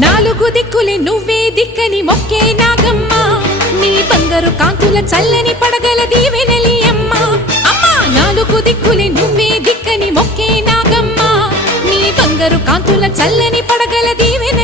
నాలుగు దిక్కులే నువ్వే దిక్కని మొక్కే నాగమ్మ నీ బంగారు కాంతుల చల్లని పడగల దీవెనలి అమ్మ అమ్మా నాలుగు దిక్కులే నువ్వే దిక్కని మొక్కే నాగమ్మ నీ బంగారు కాంతుల చల్లని పడగల దీవెన